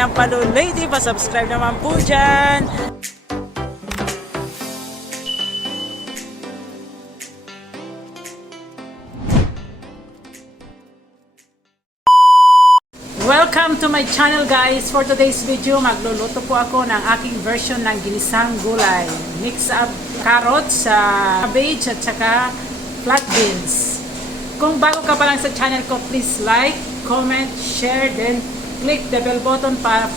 ng Palon Lady. Pa-subscribe naman po dyan. Welcome to my channel guys. For today's video, magluluto po ako ng aking version ng ginisang gulay. Mix up carrots, cabbage at saka flat beans. Kung bago ka pa lang sa channel ko, please like, comment, share, then click the bell button para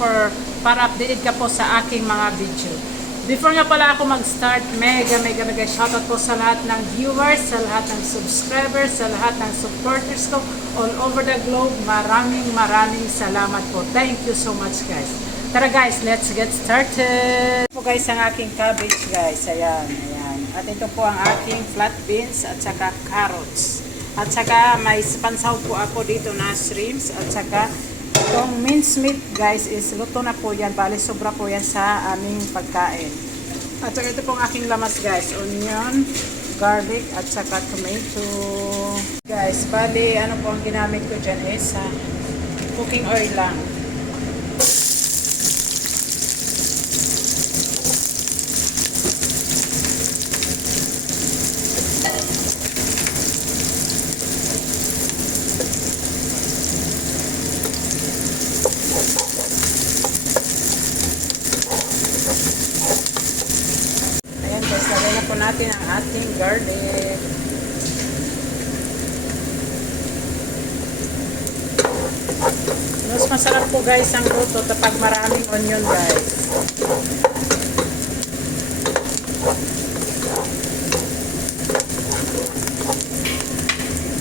updated ka po sa aking mga video. Before nga pala ako mag-start, mega shoutout po sa lahat ng viewers, sa lahat ng subscribers, sa lahat ng supporters ko all over the globe. Maraming salamat po. Thank you so much guys. Tara guys, let's get started. Ito po guys ang aking cabbage guys. Ayan. At ito po ang aking flat beans at saka carrots. At saka may pansaw po ako dito na shrimps at saka itong mincemeat guys is luto na po yan. Bali sobra po yan sa aming pagkain. At saka ito pong aking lamas guys. Onion, garlic at saka tomato. Guys, bali ano po ang ginamit ko dyan is cooking oil lang. Lagyan na po natin ang ating garlic. Mas masarap po guys ang luto kapag maraming onion guys.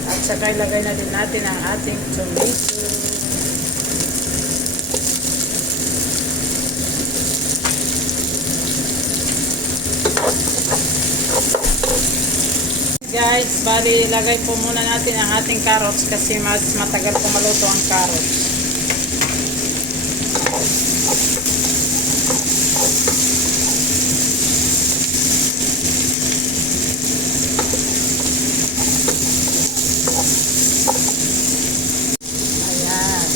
At saka ilagay na din natin ang ating tomato. Guys, bali ilagay po muna natin ang ating carrots kasi mas matagal po maluto ang carrots. Ayan.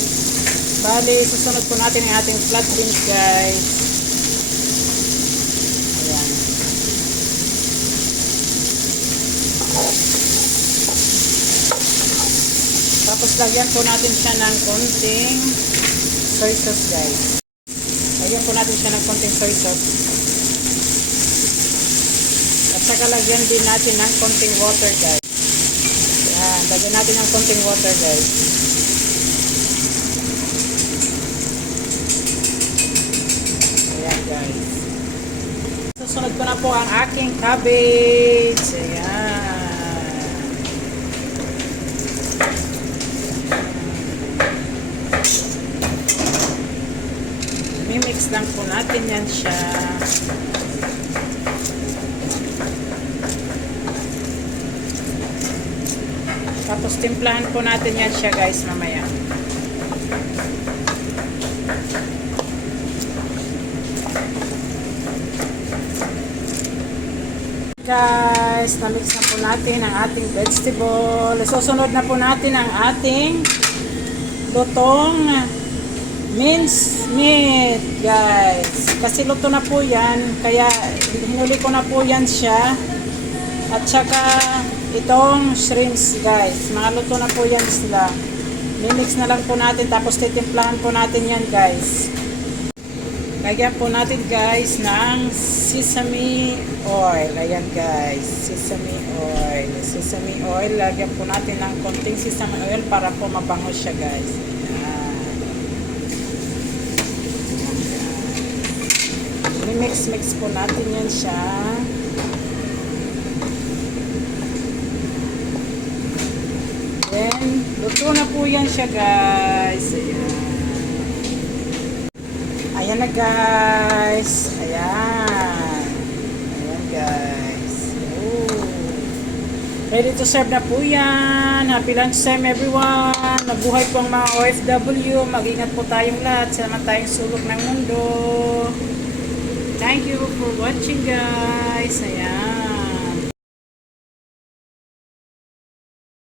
Bali, susunod po natin ang ating flat beans guys. Tapos lagyan po natin siya ng konting soy sauce guys. Lagyan po natin siya ng konting soy sauce. At saka lagyan din natin ng konting water guys. Yan, lagyan natin ng konting water guys. Ayan guys. Susunod ko na po ang aking cabbage. Ayan. Mix lang po natin yan siya. Tapos timplahan po natin yan siya guys mamaya. Guys, na-mix na po natin ang ating vegetable. Susunod na po natin ang ating lutong minced meat guys, kasi luto na po yan kaya hinuli ko na po yan siya. At saka itong shrimps guys, mga luto na po yan sila. Mimix na lang po natin tapos titimplahan po natin yan guys. Lagyan po natin guys ng sesame oil. Ayan guys, sesame oil. Lagyan po natin ng konting sesame oil para po mabango siya guys. Mix po natin yan siya. Then, luto na po yan siya guys. Ayan na guys. Ayan guys. Ooh. Ready to serve na po yan. Happy lunch time everyone. Mabuhay po ang mga OFW. Mag-ingat po tayong lahat sa naman tayong sulok ng mundo. Thank you for watching guys.